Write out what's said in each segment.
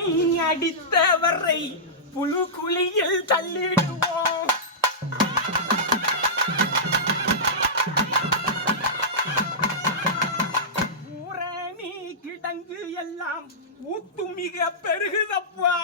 பூனை அடித்தவரை புழு குழியில் தள்ளிடுவோம். ஊரணி கிடங்கு எல்லாம் ஊத்து மிக பெருகுதப்பா.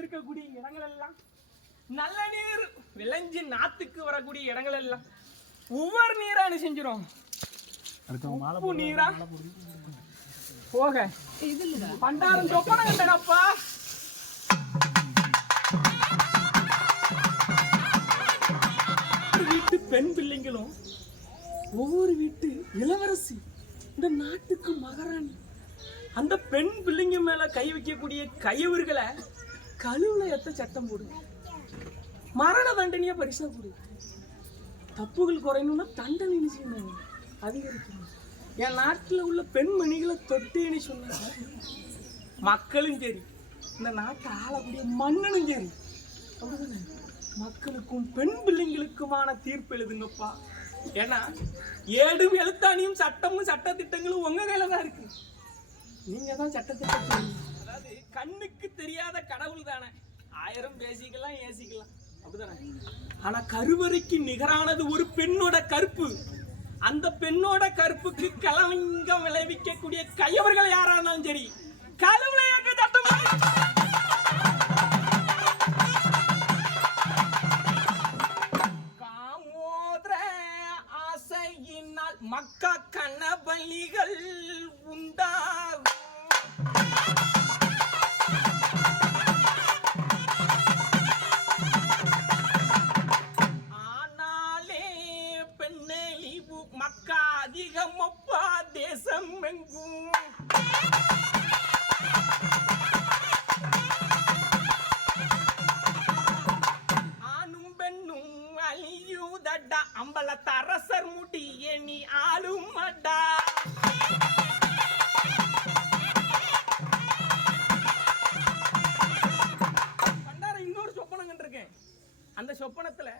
இருக்கக்கூடிய இடங்கள் எல்லாம் நல்ல நீர் விளைஞ்சு நாத்துக்கு வரக்கூடிய இடங்கள் எல்லாம் ஒவ்வொரு நீரா என்ன செஞ்சிரும்? உப்பு நீரா? போக. பண்டாரம் சொப்பனம் கண்டேனப்பா. வீட்டு பெண் பிள்ளைங்களும் ஒவ்வொரு வீட்டு இளவரசி இந்த நாட்டுக்கு மகாராணி. அந்த பெண் பிள்ளைங்க மேல கை வைக்கக்கூடிய கையவர்களை கழுவுல எத்த சட்டம் போடுங்க மரண தண்டனையா பரிசா கொடு. தப்புகள் குறையணும்னா தண்டனை செய்யணும்? அதிகரிக்கணும். என் நாட்டில் உள்ள பெண்மணிகளை தொட்டேன்னு சொன்னாங்க மக்களும் சரி இந்த நாட்டை ஆளக்கூடிய மன்னனும் சரி. அப்படிதானே? மக்களுக்கும் பெண் பிள்ளைங்களுக்குமான தீர்ப்பு எழுதுங்கப்பா. ஏன்னா ஏடும் எழுத்தாணியும் சட்டமும் சட்டத்திட்டங்களும் உங்க கையில தான் இருக்கு. நீங்க தான் சட்டத்திட்டம் தானே. ஆயிரம் பேசிக்கலாம் ஏசிக்கலாம். அப்படிதானே? ஆனா கருவறைக்கு நிகரானது ஒரு பெண்ணோட கற்பு அந்த பெண்ணோட கற்புக்கு கலவங்கம் விளைவிக்கக்கூடிய கையவர்கள் யாரானாலும் சரி கழுவுலையாக்க சட்டம் மக்கா கணபலிகள் உண்டாகும் ஆனாலே மக்கா அதிகமப்பா தேசம் எங்கும் ஆணும் பெண்ணும் அழியுதடா அம்பலத்த அரசர் முடிய நீ ஆளும் அடா பண்டார இன்னொரு சொப்பனம் இருக்கேன் அந்த சொப்பனத்துல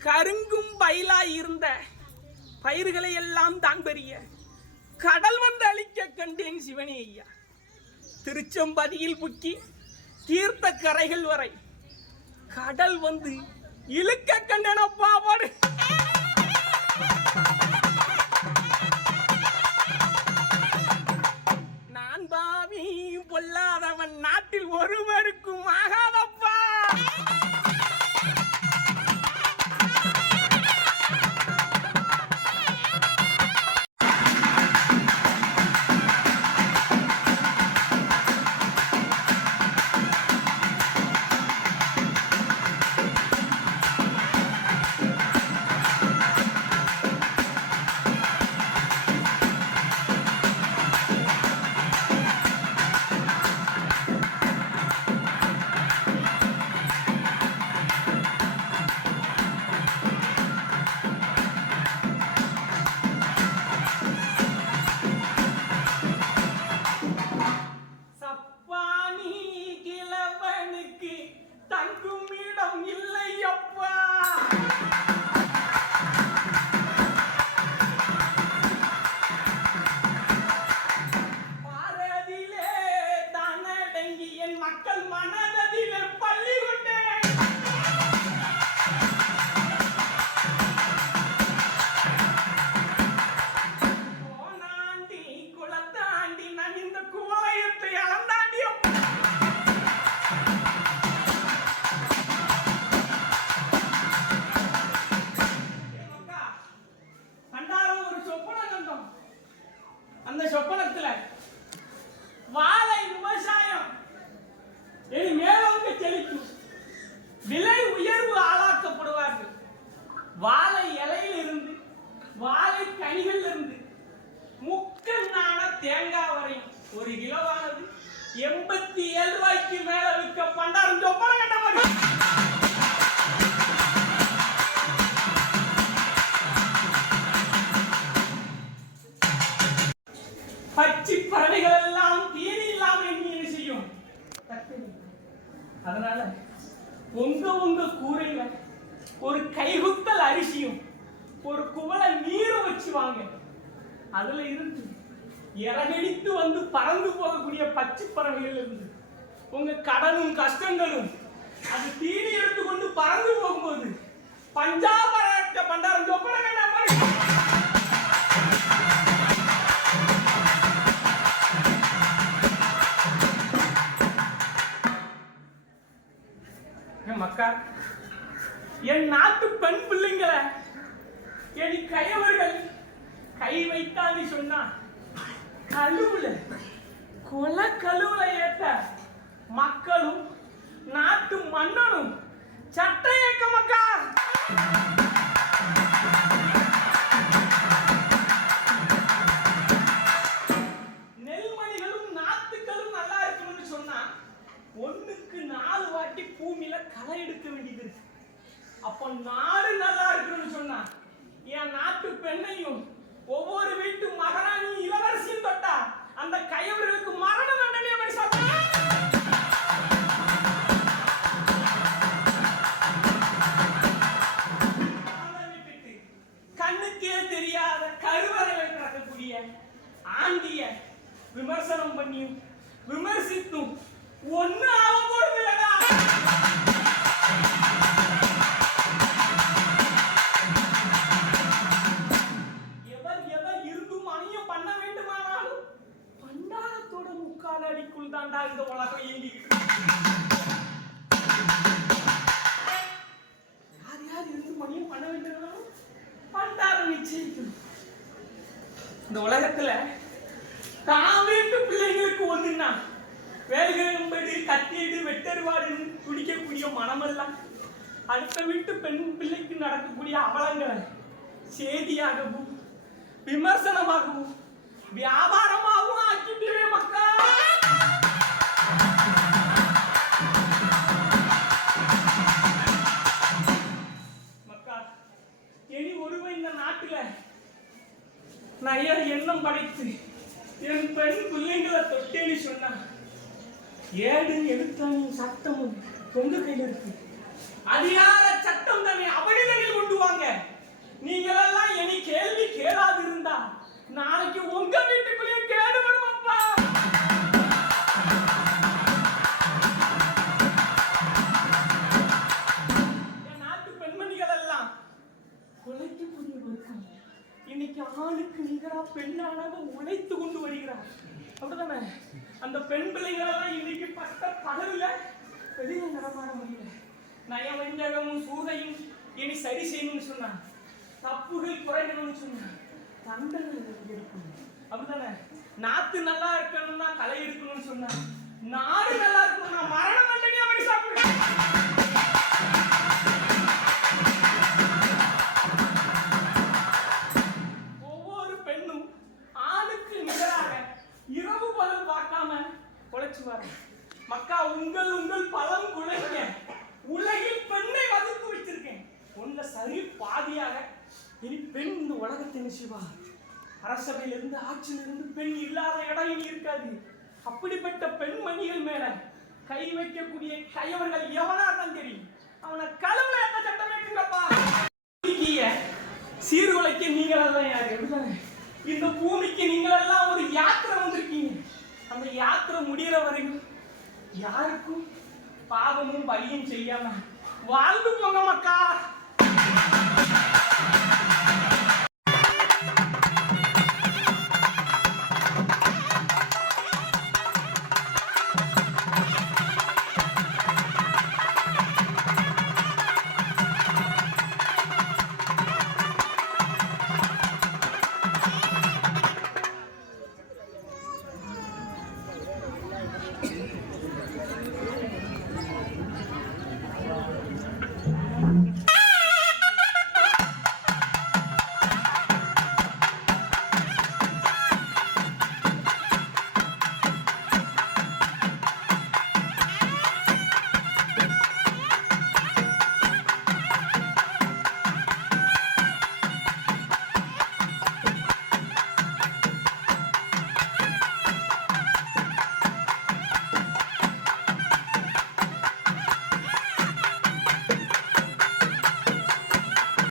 கருங்க பயிலாய் இருந்த. பயிர்களை எல்லாம் தான் பெரிய. கடல் வந்து அழிக்க கண்டேன் சிவனே ஐயா. திருச்செம்பதியில் புக்கி தீர்த்த கரைகள் வரை கடல் வந்து இழுக்க கண்டனப்பா பாடு நான் பாவி பொல்லாதவன் நாட்டில் ஒருவருக்கும் ஆகாதப்பா. தேங்காய் வரையும் ஒரு கிலோவானது எண்பத்தி ஏழு ரூபாய்க்கு மேல விற்க பண்டாரம் சொப்பன கட்ட மாதிரி. பச்சை பறவைகள் எல்லாம் தீனி இல்லாமல் என்ன செய்யும்? அதனால உங்க உங்க கூரையில ஒரு கைகுத்தல் அரிசியும் ஒரு குவளை நீரும் வச்சு வாங்க. அதுல இருந்து இறகடித்து வந்து பறந்து போகக்கூடிய பச்சை பறவைகள் இருந்து உங்க கடனும் கஷ்டங்களும் அது தீனி எடுத்துக்கொண்டு பறந்து போகும்போது பஞ்சாப பண்டாரம் சொப்பன வேண்டாம் மக்கா என் நாட்டு பெண் பிள்ளைங்களை என் கையவர்கள் கை வைத்தான்னு சொன்னா கழுவுல. கொல கழுவுல ஏத்த மக்களும் நாட்டு மன்னனும் சட்ட இயக்க மக்கா. நெல்மணிகளும் நாத்துக்களும் நல்லா இருக்கணும்னு சொன்னா ஒண்ணுக்கு நாலு வாட்டி பூமியில களை எடுக்க வேண்டியது இருக்கு. அப்ப நாடு நல்லா இருக்கணும்னு சொன்னா என் நாட்டு பெண்ணையும் இந்த உலகத்துல தான் வீட்டு பிள்ளைங்களுக்கு ஒண்ணுன்னா வேல்கிழம்படி கத்தியடு வெட்டருவாடுன்னு துடிக்கக்கூடிய மனமெல்லாம் அடுத்த வீட்டு பெண் பிள்ளைக்கு நடக்கக்கூடிய அவலங்களை செய்தியாகவும் விமர்சனமாகவும் வியாபார ஐயர் எண்ணம் படைத்து என் பெண் பிள்ளைங்களை தொட்டேன்னு சொன்னா ஏடு எழுத்தாயும் சட்டமும் தொங்க கையில் இருக்கு. அதிகார சட்டம் தன்னை அவனிலையில் கொண்டு வாங்க. நீங்களெல்லாம் இனி கேள்வி கேளாது இருந்தா நாளைக்கு உங்க இன்னைக்கு ஆணுக்கு நிகரா பெண்ணானவ உழைத்து கொண்டு வருகிறார். அப்படிதானே? அந்த பெண் பிள்ளைகள் எல்லாம் இன்னைக்கு பட்ட பகல்ல வெளியே நடமாட முடியல. நயவஞ்சகமும் சூதையும் இனி சரி செய்யணும்னு சொன்னான் தப்புகள் குறைக்கணும்னு சொன்னான் தண்டனை எடுக்கணும் அப்படிதானே? நாத்து நல்லா இருக்கணும்னா களை எடுக்கணும்னு சொன்னான் நாடு நல்லா இருக்கணும்னா மரணம் மட்டுமே அப்படி சாப்பிடுறேன். உங்கள் உங்கள் பலம் குழைங்க உலகில் பெண்ணை வகுத்து வச்சிருக்கேன் உன்ன சரி பாதியாக. இனி பெண் இந்த உலகத்தின் சிவா அரசவையிலிருந்து ஆட்சியிலிருந்து பெண் இல்லாத இடம் இனி இருக்காது. அப்படிப்பட்ட பெண்மணிகள் மேல கை வைக்கக்கூடிய கயவர்கள் எவனா தான் தெரியும்? அவனை கழுவுல எந்த சட்டம் வைக்குங்கப்பா. பூமிக்கு சீர்குலைக்க நீங்களெல்லாம் யார்? அப்படிதானே? இந்த பூமிக்கு நீங்களெல்லாம் ஒரு யாத்திரை வந்திருக்கீங்க. அந்த யாத்திரை முடியிற வரைக்கும் யாருக்கும் பாவமும் பலியும் செய்யாம வாழ்ந்து போங்க மக்கா